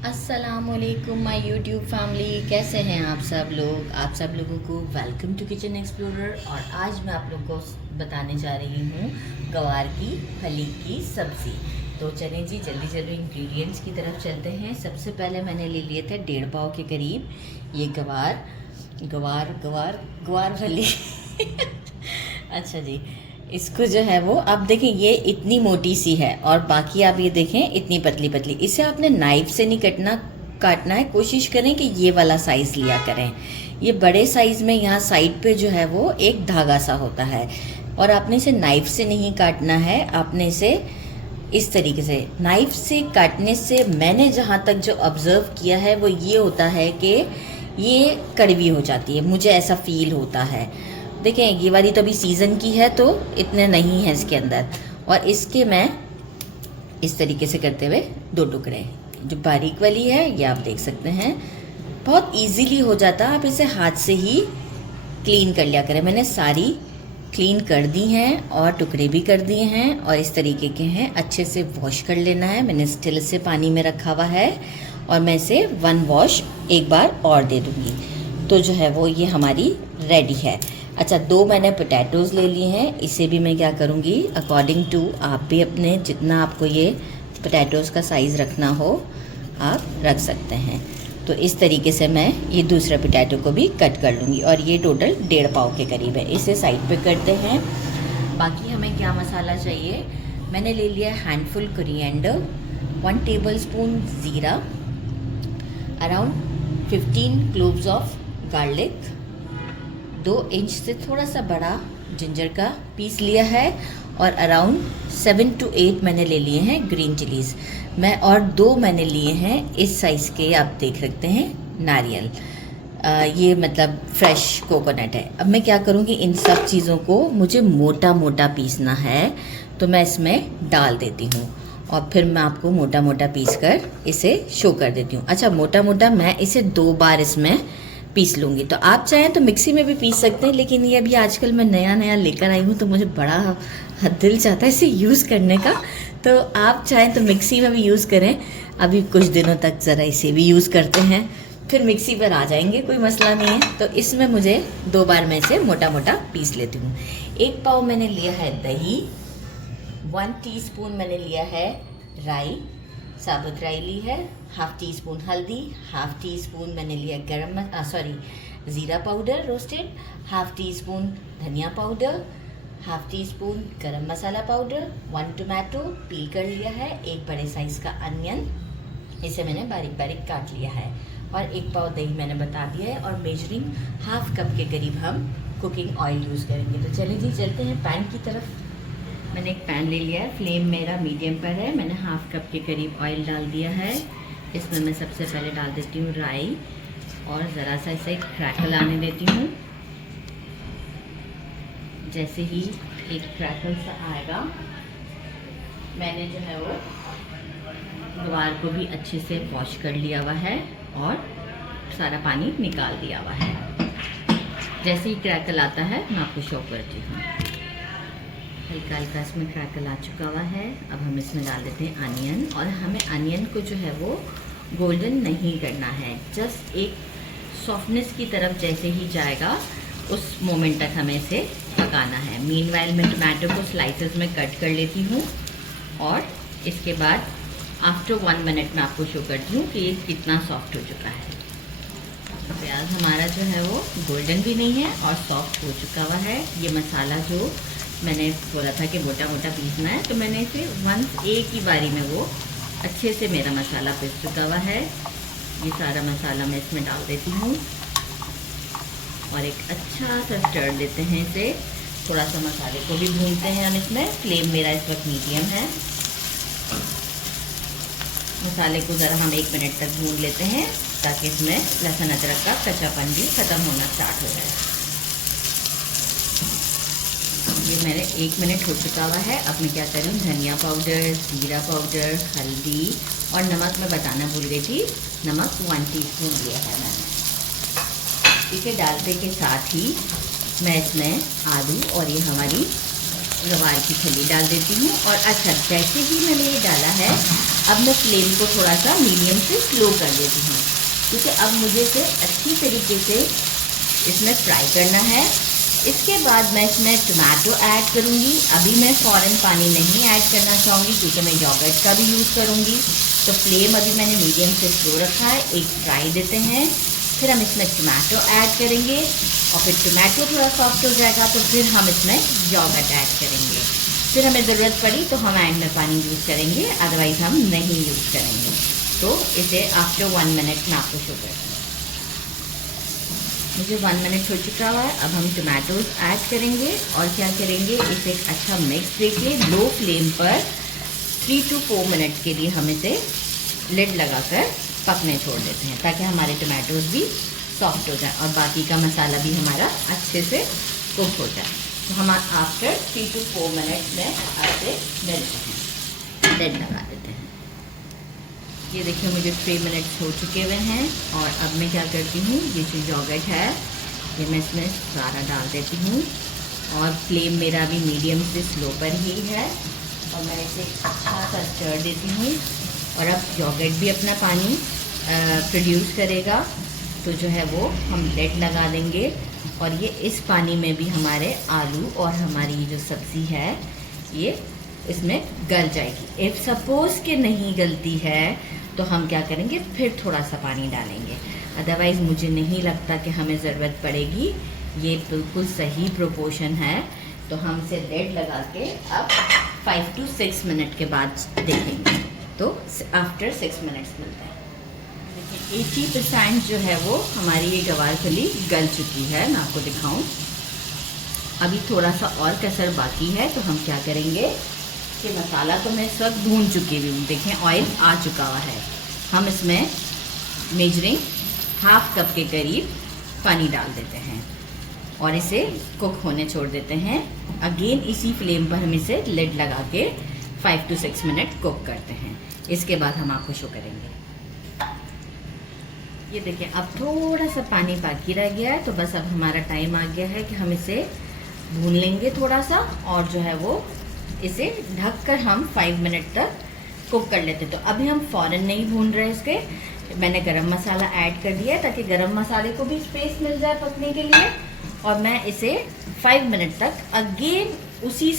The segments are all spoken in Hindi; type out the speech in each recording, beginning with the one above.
अस्सलामुअलैकुम माय यूट्यूब फैमिली, कैसे हैं आप सब लोग। आप सब लोगों को वेलकम टू किचन एक्सप्लोरर। और आज मैं आप लोगों को बताने जा रही हूँ गवार की फली की सब्ज़ी। तो चलें जी, जल्दी जल्दी इंग्रेडिएंट्स की तरफ चलते हैं। सबसे पहले मैंने ले लिए थे 1.5 पाव के करीब ये गवार गवार गवार गवार फली अच्छा जी, इसको जो है वो आप देखें, ये इतनी मोटी सी है और बाकी आप ये देखें इतनी पतली पतली। इसे आपने नाइफ से नहीं काटना है। कोशिश करें कि ये वाला साइज़ लिया करें। ये बड़े साइज़ में यहाँ साइड पे जो है वो एक धागा सा होता है और आपने इसे नाइफ से नहीं काटना है। आपने इसे इस तरीके से नाइफ से काटने से मैंने जहाँ तक जो ऑब्ज़र्व किया है वो ये होता है कि ये कड़वी हो जाती है, मुझे ऐसा फील होता है। देखें, ये वाली तो अभी सीज़न की है तो इतने नहीं है इसके अंदर। और इसके मैं इस तरीके से करते हुए 2 टुकड़े, जो बारीक वाली है ये आप देख सकते हैं, बहुत इजीली हो जाता है। आप इसे हाथ से ही क्लीन कर लिया करें। मैंने सारी क्लीन कर दी हैं और टुकड़े भी कर दिए हैं और इस तरीके के हैं। अच्छे से वॉश कर लेना है। मैंने स्टिल से पानी में रखा हुआ है और मैं इसे 1 वॉश एक बार और दे दूँगी तो जो है वो ये हमारी रेडी है। अच्छा, 2 मैंने पोटैटोज़ ले लिए हैं। इसे भी मैं क्या करूँगी, अकॉर्डिंग टू आप भी अपने जितना आपको ये पोटैटोज़ का साइज़ रखना हो आप रख सकते हैं। तो इस तरीके से मैं ये दूसरा पोटैटो को भी कट कर लूँगी और ये टोटल 1.5 पाव के करीब है। इसे साइड पे करते हैं। बाकी हमें क्या मसाला चाहिए, मैंने ले लिया हैंडफुल कोरिएंडर, 1 टेबलस्पून ज़ीरा, around 15 cloves of garlic, 2 inch से थोड़ा सा बड़ा जिंजर का पीस लिया है और अराउंड 7 to 8 मैंने ले लिए हैं ग्रीन चिलीज़ और 2 मैंने लिए हैं इस साइज़ के, आप देख सकते हैं, नारियल। ये मतलब फ्रेश कोकोनट है। अब मैं क्या करूँगी, इन सब चीज़ों को मुझे मोटा मोटा पीसना है तो मैं इसमें डाल देती हूँ और फिर मैं आपको मोटा मोटा पीस कर इसे शो कर देती हूँ। अच्छा, मोटा मोटा मैं इसे 2 बार इसमें पीस लूँगी। तो आप चाहें तो मिक्सी में भी पीस सकते हैं, लेकिन ये अभी आजकल मैं नया नया लेकर आई हूँ तो मुझे बड़ा दिल चाहता है इसे यूज़ करने का। तो आप चाहें तो मिक्सी में भी यूज़ करें। अभी कुछ दिनों तक ज़रा इसे भी यूज़ करते हैं, फिर मिक्सी पर आ जाएंगे, कोई मसला नहीं है। तो इसमें मुझे 2 बार मैं इसे मोटा मोटा पीस लेती हूँ। 1 पाव मैंने लिया है दही, 1 टीस्पून मैंने लिया है राई, साबुत राई ली है, 1/2 टीस्पून हल्दी, 1/2 टीस्पून मैंने लिया ज़ीरा पाउडर रोस्टेड, 1/2 टीस्पून धनिया पाउडर, 1/2 टीस्पून गरम मसाला पाउडर, 1 टमाटो पील कर लिया है, 1 बड़े साइज़ का अनियन, इसे मैंने बारीक बारीक काट लिया है और 1 पाव दही मैंने बता दिया है। और मेजरिंग 1/2 कप के करीब हम कुकिंग ऑयल यूज़ करेंगे। तो चलिए जी, चलते हैं पैन की तरफ। मैंने एक पैन ले लिया है, फ्लेम मेरा मीडियम पर है। मैंने 1/2 कप के करीब ऑयल डाल दिया है। इसमें मैं सबसे पहले डाल देती हूँ राई और ज़रा सा इसे क्रैकल आने देती हूँ। जैसे ही एक क्रैकल सा आएगा, मैंने जो है वो गवार को भी अच्छे से वॉश कर लिया हुआ है और सारा पानी निकाल दिया हुआ है। जैसे ही क्रैकल आता है मैं आपको शो करती हूँ। हल्का हल्का इसमें क्रैकल आ चुका हुआ है। अब हम इसमें डाल देते हैं अनियन और हमें अनियन को जो है वो गोल्डन नहीं करना है, जस्ट एक सॉफ्टनेस की तरफ जैसे ही जाएगा उस मोमेंट तक हमें इसे पकाना है। मीनवाइल मैं टमाटो को स्लाइसेस में कट कर लेती हूँ और इसके बाद आफ्टर 1 मिनट में आपको शो करती हूँ कि ये कितना सॉफ्ट हो चुका है। प्याज हमारा जो है वो गोल्डन भी नहीं है और सॉफ्ट हो चुका हुआ है। ये मसाला जो मैंने बोला था कि मोटा मोटा पीसना है, तो मैंने इसे एक ही बारी में वो अच्छे से मेरा मसाला पीस चुका हुआ है। ये सारा मसाला मैं इसमें डाल देती हूँ और एक अच्छा सा स्टर देते हैं इसे। थोड़ा सा मसाले को भी भूनते हैं हम इसमें। फ्लेम मेरा इस वक्त मीडियम है। मसाले को ज़रा हम 1 मिनट तक भून लेते हैं ताकि इसमें लहसुन अदरक का कच्चापन भी ख़त्म होना स्टार्ट हो जाए। ये मेरे 1 मिनट हो चुका हुआ है। अब मैं क्या करूँ, धनिया पाउडर, ज़ीरा पाउडर, हल्दी और नमक मैं बताना भूल गई थी, नमक 1 टीस्पून लिया है मैंने। इसे डालने के साथ ही मैं इसमें आलू और ये हमारी गवार की फली डाल देती हूँ। और अच्छा, जैसे ही मैंने ये डाला है अब मैं फ्लेम को थोड़ा सा मीडियम से स्लो कर देती हूँ, क्योंकि अब मुझे इसे अच्छी तरीके से इसमें फ्राई करना है। इसके बाद मैं इसमें टमाटो ऐड करूँगी। अभी मैं फ़ौरन पानी नहीं ऐड करना चाहूँगी, क्योंकि मैं योगर्ट का भी यूज़ करूँगी। तो फ्लेम अभी मैंने मीडियम से स्लो रखा है। एक फ्राई देते हैं, फिर हम इसमें टमाटो ऐड करेंगे, और फिर टमाटो थोड़ा सॉफ्ट हो जाएगा तो फिर हम इसमें योगर्ट ऐड करेंगे। फिर हमें ज़रूरत पड़ी तो हम एंड में पानी यूज़ करेंगे, अदरवाइज़ हम नहीं यूज़ करेंगे। तो इसे आफ्टर 1 मिनट में आपको शो करते हैं। मुझे 1 मिनट हो चुका हुआ है। अब हम टमाटोज़ ऐड करेंगे और क्या करेंगे, इसे एक अच्छा मिक्स देके लो फ्लेम पर 3 to 4 मिनट के लिए हम इसे लिड लगाकर पकने छोड़ देते हैं, ताकि हमारे टमाटोज़ भी सॉफ्ट हो जाए और बाकी का मसाला भी हमारा अच्छे से कुक हो जाए। तो हम आफ्टर 3 to 4 मिनट में ऐसे लिड लगा देते हैं। ये देखिए मुझे 3 मिनट्स हो चुके हुए हैं, और अब मैं क्या करती हूँ, ये जो योगर्ट है ये मैं इसमें सारा डाल देती हूँ, और फ्लेम मेरा भी मीडियम से स्लो पर ही है, और मैं इसे अच्छा सा स्टर देती हूँ। और अब योगर्ट भी अपना पानी प्रोड्यूस करेगा, तो जो है वो हम लिड लगा देंगे, और ये इस पानी में भी हमारे आलू और हमारी जो सब्ज़ी है ये इसमें गल जाएगी। इफ़ सपोज़ कि नहीं गलती है तो हम क्या करेंगे, फिर थोड़ा सा पानी डालेंगे, अदरवाइज़ मुझे नहीं लगता कि हमें ज़रूरत पड़ेगी। ये बिल्कुल सही प्रोपोर्शन है। तो हम इसे लिड लगा के अब 5 to 6 मिनट के बाद देखेंगे। तो आफ्टर 6 मिनट्स मिलते हैं। देखिए 80% जो है वो हमारी ये गवार फली गल चुकी है। मैं आपको दिखाऊं, अभी थोड़ा सा और कसर बाकी है। तो हम क्या करेंगे कि मसाला तो मैं इस वक्त भून चुकी हुई हूँ, देखें ऑयल आ चुका हुआ है। हम इसमें मेजरिंग ½ कप के करीब पानी डाल देते हैं और इसे कुक होने छोड़ देते हैं। अगेन इसी फ्लेम पर हम इसे लिड लगा के 5 to 6 मिनट कुक करते हैं। इसके बाद हम आपको शो करेंगे। ये देखिए अब थोड़ा सा पानी बाकी रह गया है, तो बस अब हमारा टाइम आ गया है कि हम इसे भून लेंगे थोड़ा सा, और जो है वो इसे ढककर हम 5 मिनट तक कुक कर लेते। तो अभी हम फ़ौरन नहीं भून रहे इसके, मैंने गरम मसाला ऐड कर दिया है ताकि गरम मसाले को भी स्पेस मिल जाए पकने के लिए। और मैं इसे 5 मिनट तक अगेन उसी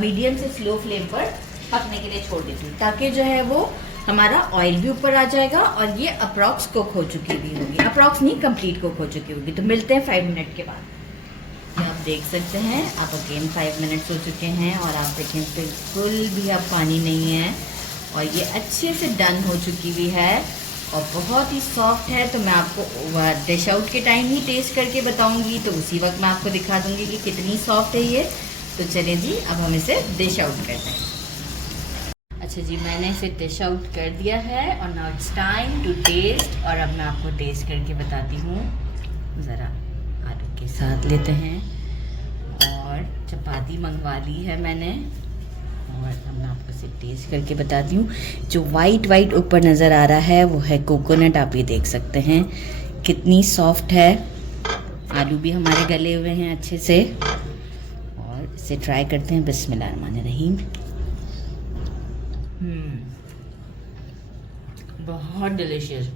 मीडियम से स्लो फ्लेम पर पकने के लिए छोड़ देती हूँ, ताकि जो है वो हमारा ऑयल भी ऊपर आ जाएगा और ये अप्रॉक्स कुक हो चुकी भी होगी, अप्रॉक्स नहीं कंप्लीट कुक हो चुकी होगी। तो मिलते हैं 5 मिनट के बाद। आप देख सकते हैं आप अगेन 5 मिनट्स हो चुके हैं, और आप देखें बिल्कुल भी अब पानी नहीं है, और ये अच्छे से डन हो चुकी हुई है और बहुत ही सॉफ्ट है। तो मैं आपको डिश आउट के टाइम ही टेस्ट करके बताऊंगी, तो उसी वक्त मैं आपको दिखा दूंगी कि कितनी सॉफ्ट है ये। तो चलें जी, अब हम इसे डिश आउट करते हैं। अच्छा जी, मैंने इसे डिश आउट कर दिया है, और now it's time to test. और अब मैं आपको टेस्ट करके बताती हूँ। ज़रा आलू के साथ लेते हैं, और चपाती मंगवा ली है मैंने, और अब मैं आपको इसे टेस्ट करके बताती हूँ। जो वाइट ऊपर नज़र आ रहा है वो है कोकोनट। आप ये देख सकते हैं कितनी सॉफ्ट है। आलू भी हमारे गले हुए हैं अच्छे से, और इसे ट्राई करते हैं। बिस्मिल्लाहिर्रहमानिर्रहीम। बहुत डिलीशियस,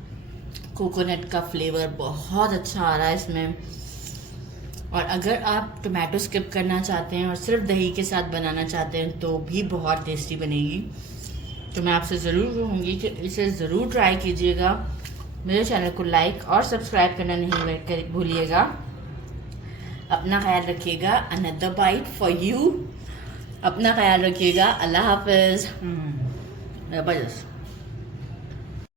कोकोनट का फ्लेवर बहुत अच्छा आ रहा है इसमें। और अगर आप टमाटो स्किप करना चाहते हैं और सिर्फ दही के साथ बनाना चाहते हैं तो भी बहुत टेस्टी बनेगी। तो मैं आपसे ज़रूर कहूँगी कि इसे ज़रूर ट्राई कीजिएगा। मेरे चैनल को लाइक और सब्सक्राइब करना नहीं भूलिएगा। अपना ख्याल रखिएगा। Another bite for you. अपना ख्याल रखिएगा। अल्लाह हाफिज़। ज़बरदस्त।